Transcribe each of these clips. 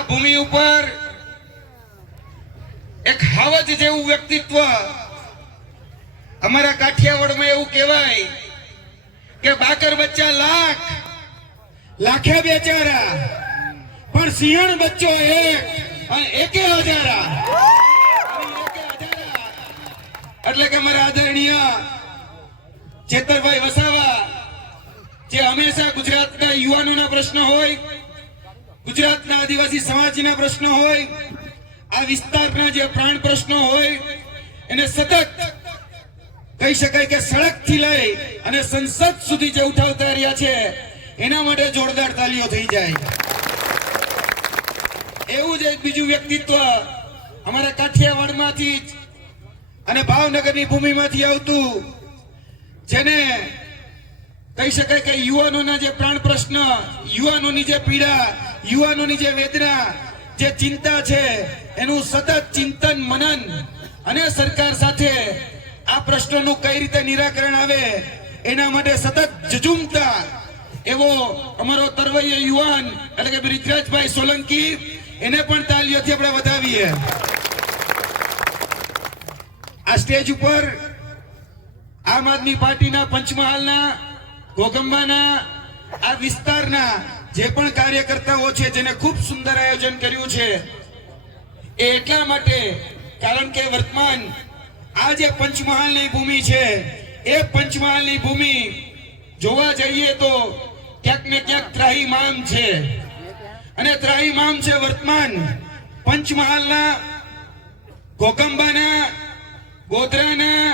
આ ભૂમિ ઉપર એક હાવજ જેવું વ્યક્તિત્વ, અમારા કાઠિયાવાડમાં એવું કહેવાય કે બાકર બચ્ચા લાખ, લાખે બેચારા, પણ સિંહણ બચ્ચો એક અને એકે હજારા. એટલે કે મારા આદરણીય ચેતરભાઈ વસાવા, જે હંમેશા ગુજરાતના યુવાનોના પ્રશ્ન હોય, ગુજરાતના આદિવાસી સમાજના પ્રશ્ન હોય, આ વિસ્તારના જે પ્રાણ પ્રશ્નો હોય, એને સતત કહી શકાય કે સડકથી લઈ અને સંસદ સુધી જે ઉઠાવતા રહ્યા છે, એના માટે જોરદાર તાલીઓ થઈ જાય. એવું જ એક બીજું વ્યક્તિત્વ અમારા કાઠિયાવાડમાંથી અને ભાવનગરની ભૂમિમાંથી આવતું, જેને કહી શકાય કે યુવાનોના જે પ્રાણ પ્રશ્ન, યુવાનોની જે પીડા, યુવાનોની જે વેદના, જે ચિંતા છે, એનું સતત ચિંતન મનન અને સરકાર સાથે આ પ્રશ્નોનું કઈ રીતે નિરાકરણ આવે એના માટે સતત ઝઝૂમતા એવો અમારો તરવૈયો યુવાન એટલે કે બ્રિજરાજભાઈ સોલંકી, એને પણ તાલીઓથી આપણે વધાવીએ. આ સ્ટેજ ઉપર આમ આદમી પાર્ટીના પંચમહાલના, ઘોગંબાના, આ વિસ્તારના જે પણ કાર્યકર્તાઓ છે, જેને ખૂબ સુંદર આયોજન કર્યું છે, એ એટલા માટે કારણ કે વર્તમાન આ જે પંચમહાલની ભૂમિ છે, એ પંચમહાલની ભૂમિ જોવા જઈએ તો ક્યાંક ને ક્યાંક ત્રાહિમામ છે. અને ત્રાહિમામ છે વર્તમાન પંચમહાલના, ઘોગંબાના, ગોધરાના,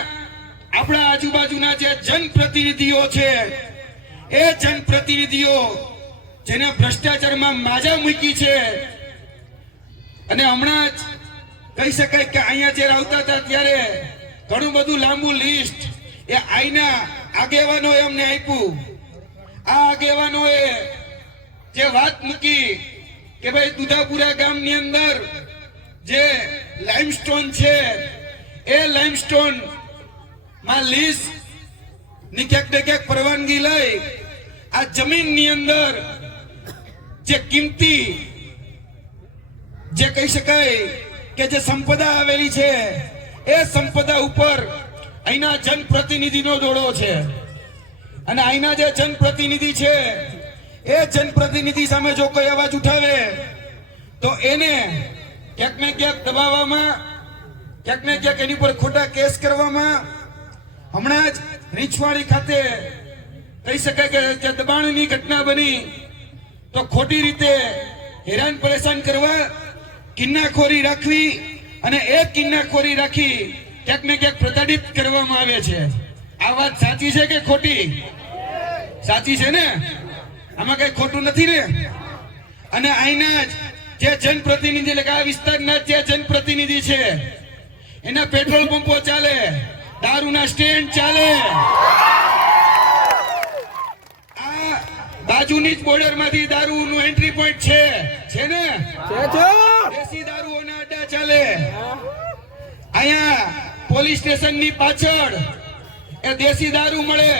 આપણા આજુબાજુના જે જનપ્રતિનિધિઓ છે, એ જનપ્રતિનિધિઓ જેને ભ્રષ્ટાચારમાં માજા મૂકી છે. અને હમણાં જ કહી શકાય કે અહીંયા જ્યારે આવતા હતા ત્યારે ઘણું બધું લાંબુ લિસ્ટ એ આઈના આગેવાનોએ અમને આપ્યું. આ આગેવાનોએ જે વાત મૂકી કે ભાઈ દુધાપુરા ગામની અંદર જે લાઇમસ્ટોન છે, એ લાઇમસ્ટોન માં લીઝ ની ક્યાંક ને ક્યાંક પરવાનગી લઈ આ જમીનની અંદર જે કિંમતી, જે કહી શકાય કે જે સંપદા આવેલી છે, એ સંપદા ઉપર અહીંના જનપ્રતિનિધિનો દોડો છે. અને અહીંના જે જનપ્રતિનિધિ છે, એ જનપ્રતિનિધિ સામે જો કોઈ અવાજ ઉઠાવે તો એને ક્યાંક ને ક્યાંક દબાવવામાં, ક્યાંક ને ક્યાંક એની પર ખોટા કેસ કરવામાં. હમણાં જ રીંછવાડી ખાતે કહી શકાય કે જે દબાણની ઘટના બની, તો ખોટી રીતે હેરાન પરેશાન કરવા, કિન્નાખોરી રાખવી અને એ કિન્નાખોરી રાખી ક્યાંક ને ક્યાંક પ્રતાડિત કરવામાં આવે છે. આ વાત સાચી છે કે ખોટી? સાચી છે ને? આમાં કઈ ખોટું નથી ને? અને અહીંના જે જનપ્રતિનિધિ એટલે કે આ વિસ્તારના જે જનપ્રતિનિધિ છે, એના પેટ્રોલ પંપો ચાલે, દારૂના સ્ટેન્ડ ચાલે, આ બાજુની જ બોર્ડર માંથી દારૂનું એન્ટ્રી પોઈન્ટ છે ને? દેશી દારૂઓના અડ્ડા ચાલે. અહીંયા પોલીસ સ્ટેશનની પાછળ એ દેશી દારૂ મળે,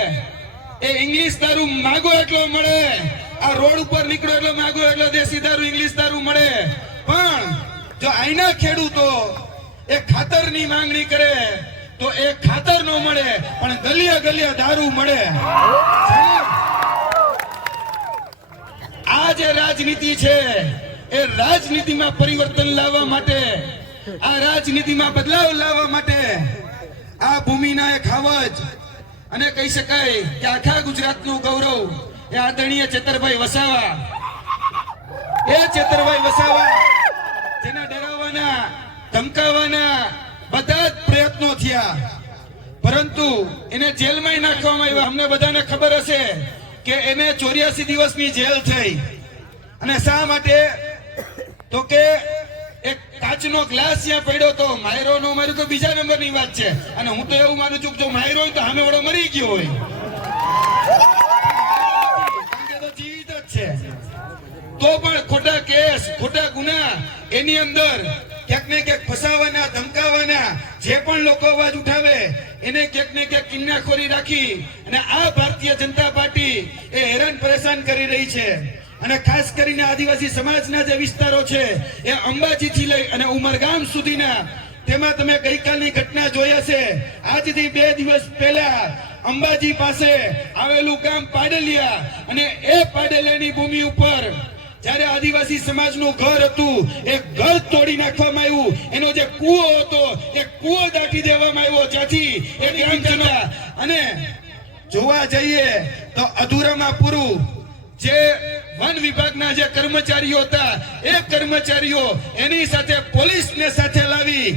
એ ઇંગ્લિશ દારૂ માગો એટલો મળે. આ રોડ ઉપર નીકળો એટલો માગો એટલો દેશી દારૂ, ઇંગ્લિશ દારૂ મળે. પણ જો અહીંના ખેડૂતો એ ખાતરની માંગણી કરે તો એ ખાતર નો મળે, પણ ગલિયા ગલિયા દારૂ મળે. આ જે રાજનીતિ છે, એ રાજનીતિમાં પરિવર્તન લાવવા માટે, આ રાજનીતિમાં બદલાવ લાવવા માટે આ ભૂમિના એક હાવજ અને કહી શકાય કે આખા ગુજરાતનું ગૌરવ એ આદરણીય ચેતરભાઈ વસાવા, એ ચેતરભાઈ વસાવા જેના ડરાવવાના, ધમકાવવાના બધા જ પ્રયત્નો થયા, પરંતુ એને જેલમાં નાખવામાં આવ્યા. અમને બધાને ખબર હશે કે એને 84 દિવસની જેલ થઈ. અને શા માટે? તો કે એક કાચનો ગ્લાસ ત્યાં પડ્યો તો, માયરો નો માર્યો તો બીજા નંબરની વાત છે. અને હું તો એવું માનું છું કે જો માયરો હોય તો સામે વાળો મરી ગયો હોય, તો જીવિત જ છે. તો પણ ખોટા કેસ, ખોટા ગુના એની અંદર ક્યાંક ને ક્યાંક ફસાવાના, ધમકાવાના જે પણ લોકો અવાજ ઉઠાવે એને ક્યાંક ને ક્યાંક કિન્નાખોરી રાખી અને આ ભારતીય જનતા પાર્ટી એ હેરાન પરેશાન કરી રહી છે. અને ખાસ કરીને આદિવાસી સમાજના જે વિસ્તારો છે એ અંબાજીથી લઈ અને ઉમરગામ સુધીના, તેમાં તમે ગઈકાલની ઘટના જોઈ હશે. આજથી 2 દિવસ પહેલા અંબાજી પાસે આવેલું ગામ પાડલિયા, અને એ પાડલિયાની ભૂમિ ઉપર જ્યારે આદિવાસી સમાજનું ઘર હતું એ ઘર તોડી નાખવામાં આવ્યું. એનો જે કૂવો હતો એ કૂવો દાટી દેવામાં આવ્યો, જ્યાંથી એ ગ્રામજનો, અને જોવા જઈએ તો અધૂરામાં પૂરું જે વન વિભાગના જે કર્મચારીઓ હતા એ કર્મચારીઓ એની સાથે પોલીસને સાથે લાવી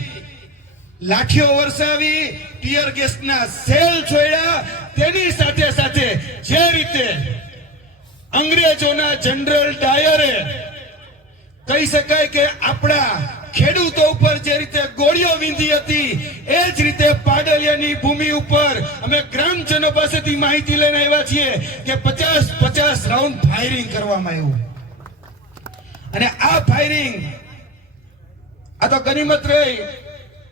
લાઠીઓ વરસાવી, ટીયર ગેસના સેલ છોડ્યા. તેની સાથે સાથે જે રીતે અંગ્રેજોના જનરલ ડાયરે કહી શકાય કે આપણા ખેડૂતો ઉપર જે રીતે ગોળીઓ વીંધી હતી, એ જ રીતે પાડલિયાની ભૂમિ ઉપર અમે ગ્રામજનો પાસેથી માહિતી લઈને આવ્યા છીએ કે 50 રાઉન્ડ ફાયરિંગ કરવામાં આવ્યું. અને આ ફાયરિંગ, આ તો ગનિમત રહી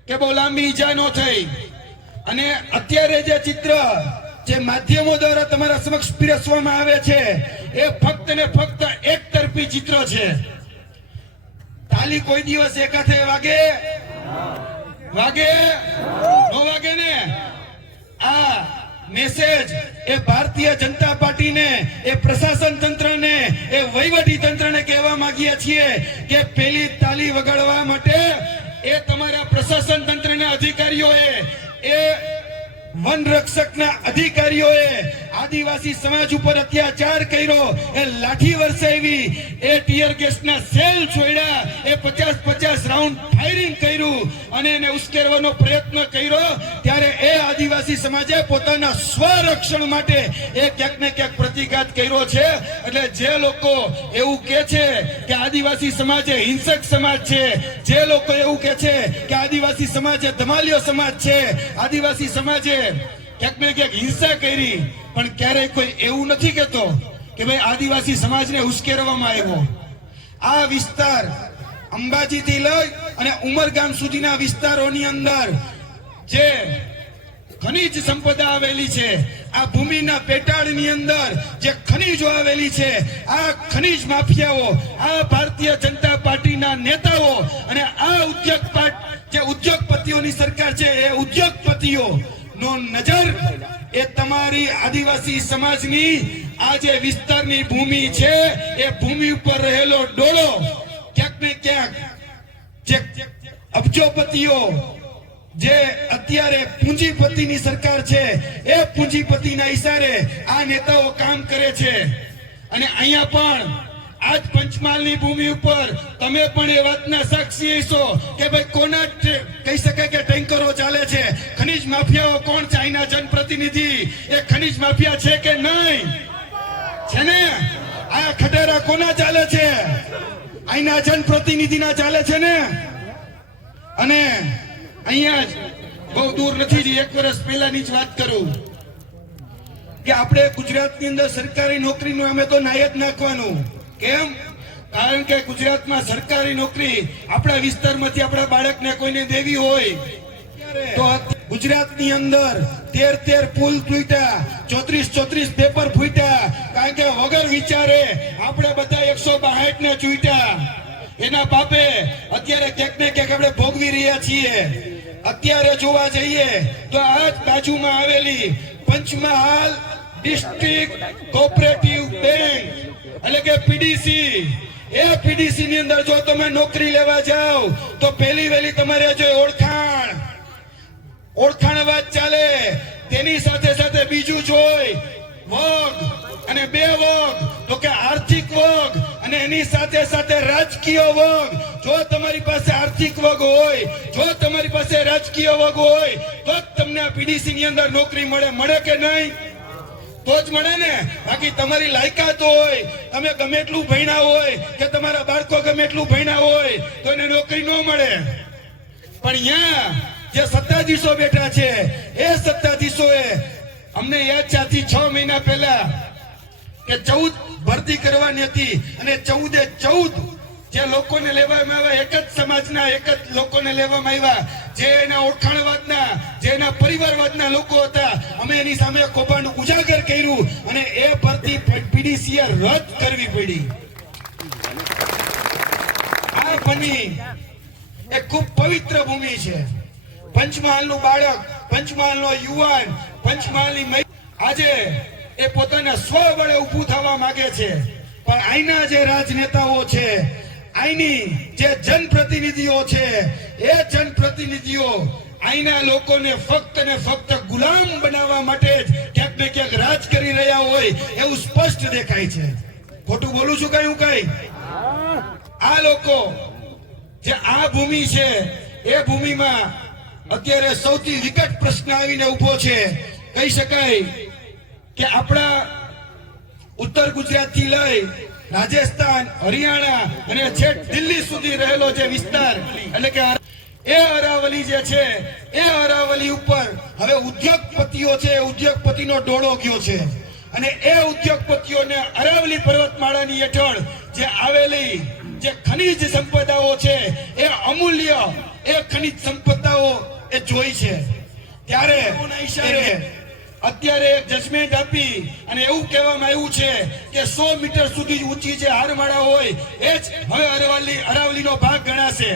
કે બહુ લાંબી ઈજા ન થઈ. અને અત્યારે જે ચિત્ર જે માધ્યમો દ્વારા તમારા સમક્ષ પીરસવામાં આવે છે એ ફક્ત ને ફક્ત એક તરફી ચિત્ર છે. તાલી કોઈ દિવસ એકાથે વાગે નો વાગે ને? આ મેસેજ એ ભારતીય જનતા પાર્ટીને, એ પ્રશાસન તંત્રને, એ વહીવટી તંત્રને કહેવા માંગીએ છીએ કે પેલી તાલી વગાડવા માટે એ તમારા પ્રશાસન તંત્રના અધિકારીઓએ, એ વન રક્ષકના અધિકારીઓએ આદિવાસી સમાજ ઉપર અત્યાચાર કર્યો, એ લાઠી વરસાવી, એ ટીયર ગેસના સેલ છોડ્યા, એ 50 રાઉન્ડ ફાયરિંગ કર્યું અને એને ઉશ્કેરવાનો પ્રયત્ન કર્યો. ત્યારે એ આદિવાસી સમાજે પોતાના સ્વરક્ષણ માટે એ ક્યાંક ને ક્યાંક પ્રતિઘાત કર્યો છે. એટલે જે લોકો એવું કહે છે કે આદિવાસી સમાજ એ હિંસક સમાજ છે, જે લોકો એવું કહે છે કે આદિવાસી સમાજ એ ધમાલિયો સમાજ છે, આદિવાસી સમાજે ક્યાંક ને ક્યાંક હિંસા કરી, પણ ક્યારેય કોઈ એવું નથી કહેતો કે ભાઈ આદિવાસી સમાજને ઉશ્કેરવામાં આવ્યો. આ વિસ્તાર અંબાજીથી લઈ અને ઉમરગામ સુધીના વિસ્તારોની અંદર જે ખનીજ સંપદા આવેલી છે, આ ભૂમિના પેટાળની અંદર જે ખનીજો આવેલી છે, આ ખનીજ માફિયાઓ, આ ભારતીય જનતા પાર્ટીના નેતાઓ અને આ ઉદ્યોગપતિઓની સરકાર છે, એ ઉદ્યોગપતિઓ નો નજર એ તમારી આદિવાસી સમાજની આ જે વિસ્તારની ભૂમિ છે એ ભૂમિ ઉપર રહેલો ડોળો ક્યાંક ને ક્યાંક જે અબજોપતિઓ, જે અત્યારે પૂંજીપતિની સરકાર છે, એ પૂંજીપતિના ઈશારે આ નેતાઓ કામ કરે છે. અને અહીંયા પણ આજ પંચમહાલની ભૂમિ ઉપર તમે પણ એ વાતના સાક્ષી છો કે ભાઈ કોના કહી શકાય કે ટેન્કરો ચાલે છે, ખનીજ માફિયાઓ કોણ છે, અહીંના જનપ્રતિનિધિ એ ખનીજ માફિયા છે કે નહીં? છે ને? આ ખટેરા કોના ચાલે છે? અહીંના જનપ્રતિનિધિના ચાલે છે ને? અને અહીંયા જ બહુ દૂર નથી, જ 1 વર્ષ પહેલાની જ વાત કરું કે આપણે ગુજરાતની અંદર સરકારી નોકરીનું અમે તો નાય જ નાખવાનું. કેમ? કારણ કે ગુજરાતમાં સરકારી નોકરી આપણા વિસ્તારમાંથી આપણા બાળકને કોઈને દેવી હોય તો ગુજરાતની અંદર 13 પુલ તૂટ્યા, 34 પેપર ફૂટ્યા, કારણ કે વગર વિચારે આપણે બધા 162 ને ચૂંટ્યા. એના બાપે અત્યારે ક્યાંક ને ક્યાંક આપણે ભોગવી રહ્યા છીએ. અત્યારે જોવા જઈએ તો આ જ બાજુમાં આવેલી પંચમહાલ ડિસ્ટ્રિક્ટ કોઓપરેટિવ બેંક એટલે કે પીડીસી, એ પીડીસી ની અંદર જો તમે નોકરી લેવા જાઓ તો પહેલી વહેલી તમારે જો ઓળખાણ વાત ચાલે, તેની સાથે સાથે બીજું જોઈ વગ અને 2 વગ, તો કે આર્થિક વગ અને એની સાથે સાથે રાજકીય વગ. જો તમારી પાસે આર્થિક વગ હોય, જો તમારી પાસે રાજકીય વગ હોય તો જ તમને આ પીડીસી ની અંદર નોકરી મળે કે નહીં? તો જ મળે ને. બાકી તમારી લાયકાત હોય, તમે ગમે એટલું ભણ્યા હોય કે તમારા બાળકો ગમે એટલું ભણ્યા હોય તો એને નોકરી ન મળે. પણ અહીંયા જે સત્તાધીશો બેઠા છે, એ સત્તાધીશોએ અમને યાદ છે 6 મહિના પહેલા કે 14 ભરતી કરવાની હતી અને 14 જે લોકોને લેવામાં આવ્યા એક જ સમાજના એક જ લોકોને લેવામાં આવ્યા, જે એના ઓળખાણવાદના, જે એના પરિવારવાદના લોકો હતા, અમે એની સામે કૌભાંડ ઉજાગર કર્યું અને એ ભરતી પીડીસીએ રદ કરવી પડી. આ બની એ ખૂબ પવિત્ર ભૂમિ છે. પંચમહાલનું બાળક, પંચમહાલનો યુવાન, પંચમહાલની આજે એ પોતાના સ્વ વડે ઊભું થવા માંગે છે, પણ અહીંના જે રાજનેતાઓ છે, અહીંની જે જનપ્રતિનિધિઓ છે, એ જનપ્રતિનિધિઓ અહીંના લોકોને ફક્ત ને ફક્ત ગુલામ બનાવવા માટે જ ક્યાંક ને ક્યાંક રાજ કરી રહ્યા હોય એવું સ્પષ્ટ દેખાય છે. ખોટું બોલું છું કઈ હું કઈ? આ લોકો જે આ ભૂમિ છે, એ ભૂમિમાં અત્યારે સૌથી વિકટ પ્રશ્ન આવીને ઉભો છે. કહી શકાય કે આપણા ઉત્તર ગુજરાત થી લઈ રાજસ્થાન, હરિયાણા અને છેક દિલ્હી સુધી રહેલો જે વિસ્તાર, એટલે કે એ અરાવલી જે છે, એ અરાવલી ઉપર હવે ઉદ્યોગપતિઓ છે, ઉદ્યોગપતિનો ડોળો ગયો છે અને એ ઉદ્યોગપતિઓને અરાવલી પર્વતમાળાની હેઠળ જે આવેલી જે ખનિજ સંપદાઓ છે, એ અમૂલ્ય એ ખનિજ સંપદાઓ એ જોઈ છે. ત્યારે અત્યારે જજમેન્ટ આપી અને એવું કહેવામાં આવ્યું છે કે 100 મીટર સુધી ઊંચી જે હારમાળા હોય એ જ હવે અરાવલીનો ભાગ ગણાશે,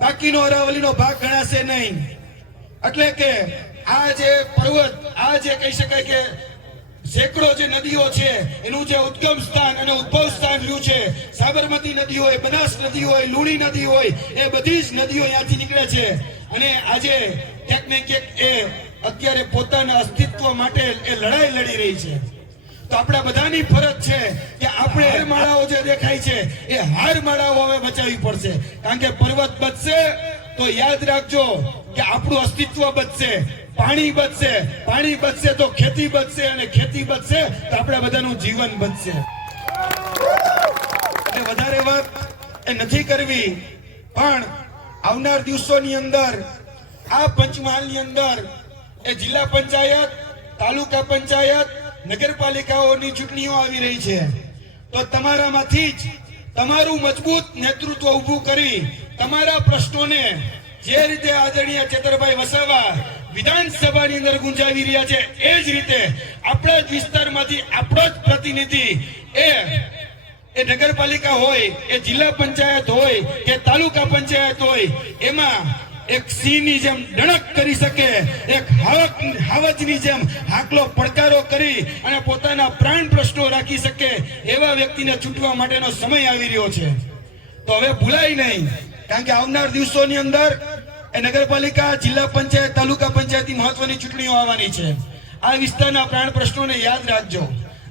બાકીનો અરાવલીનો ભાગ ગણાશે નહીં. એટલે કે આ જે પર્વત, આ જે કહી શકાય કે સેંકડો જે નદીઓ છે, એનું જે ઉદ્ગમ સ્થાન અને ઉદ્ભવ સ્થાન રહ્યું છે, સાબરમતી નદી હોય, બનાસ નદી હોય, લુણી નદી હોય, એ બધી જ નદીઓ અહીંયાથી નીકળે છે અને આજે ક્યાંક ને ક્યાંક એ અત્યારે પોતાના અસ્તિત્વ માટે એ લડાઈ લડી રહી છે. તો આપણા બધાની ફરજ છે કે આપણે હારમાળાઓ જે દેખાય છે એ હારમાળાઓ હવે બચાવવી પડશે. કારણ કે પર્વત બચશે તો યાદ રાખજો કે આપણું અસ્તિત્વ બચશે, પાણી બચશે, પાણી બચશે તો ખેતી બચશે અને ખેતી બચશે તો આપણા બધાનું જીવન બચશે. એટલે વધારે વાત એ નથી કરવી, પણ આવનાર દિવસોની અંદર આ પંચમહાલની અંદર એ જિલ્લા પંચાયત, તાલુકા પંચાયત, નગરપાલિકાઓની ચૂંટણીઓ આવી રહી છે. તો તમારામાંથી જ તમારું મજબૂત નેતૃત્વ ઊભું કરી તમારા પ્રશ્નોને જે રીતે આદરણીય ચેતરભાઈ વસાવા વિધાનસભાની અંદર ગુંજાવી રહ્યા છે, એ જ રીતે આપણા જ વિસ્તારમાંથી આપણો જ પ્રતિનિધિ એ નગરપાલિકા હોય, એ જિલ્લા પંચાયત હોય કે તાલુકા પંચાયત હોય, એમાં એક સિંહની જેમ ડણક કરી શકે, એક હાવજની જેમ હાકલો પડકારો કરી અને પોતાના પ્રાણ પ્રશ્નો રાખી શકે એવા વ્યક્તિને ચૂંટવા માટેનો સમય આવી રહ્યો છે. તો હવે ભૂલાય નહીં, કારણ કે આવનાર દિવસોની અંદર એ નગરપાલિકા, જિલ્લા પંચાયત, તાલુકા પંચાયતની મહત્વની ચૂંટણીઓ આવવાની છે. આ વિસ્તારના પ્રાણ પ્રશ્નોને યાદ રાખજો.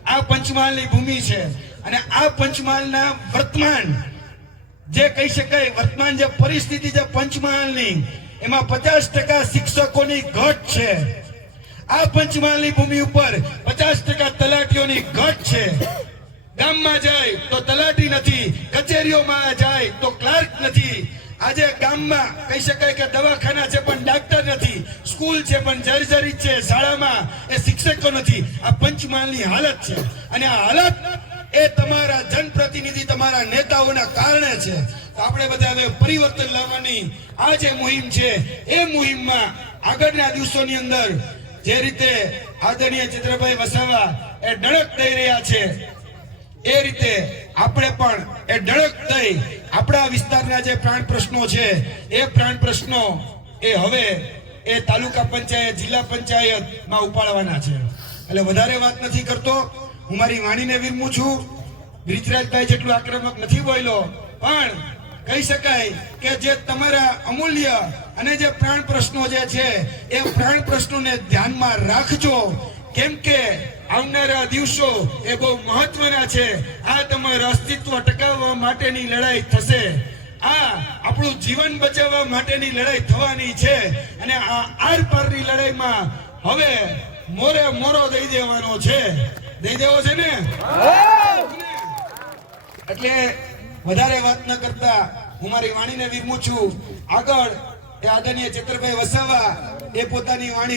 આ પંચમહાલની ભૂમિ છે અને આ પંચમહાલના વર્તમાન જે કહી શકાય, વર્તમાન જે પરિસ્થિતિ છે પંચમહાલની, એમાં 50% શિક્ષકોની ઘટ છે. આ પંચમહાલની ભૂમિ ઉપર 50% તલાટીઓની ઘટ છે. ગામમાં જાય તો તલાટી નથી, કચેરીઓમાં જાય તો ક્લાર્ક નથી. આજે ગામમાં કહી શકાય કે દવાખાના છે પણ ડાક્ટર નથી, સ્કૂલ છે પણ જર્જરિત છે, શાળામાં એ શિક્ષકો નથી. આ પંચમહાલની હાલત છે અને આ હાલત એ તમારા જનપ્રતિનિધિ, તમારા નેતાઓના કારણે છે. તો આપણે બધા હવે પરિવર્તન લાવવાની આ જે મુહિમ છે, એ મુહિમમાં આગળના દિવસોની અંદર જે રીતે આદરણીય ચેતરભાઈ વસાવા એ ડણક દઈ રહ્યા છે, એ રીતે આપણે પણ એ ડણક દઈ આપણા વિસ્તારના જે પ્રાણ પ્રશ્નો છે, એ પ્રાણ પ્રશ્નો એ હવે એ તાલુકા પંચાયત, જિલ્લા પંચાયતમાં ઉપાડવાના છે. એટલે વધારે વાત નથી કરતો, હું મારી વાણીને વિરમું છું. બ્રિજરાજભાઈ જેટલું આક્રમક નથી બોલ્યો, પણ કહી શકાય કે જે તમારા અમૂલ્ય અને જે પ્રાણ પ્રશ્નો જે છે, એ પ્રાણ પ્રશ્નોને ધ્યાનમાં રાખજો, કેમ કે આવનારા દિવસો એ બહુ મહત્વના છે. આ તમારું અસ્તિત્વ ટકાવવા માટેની લડાઈ થશે, આ આપણું જીવન બચાવવા માટેની લડાઈ થવાની છે અને આ આર પારની લડાઈમાં હવે મોરે મોરો દઈ દેવાનો છે. દઈ દેવો છે ને? એટલે વધારે વાત ન કરતા હું મારી વાણીને વિરમું છું. આગળ એ આદરણીય ચેતરભાઈ વસાવા એ પોતાની વાણી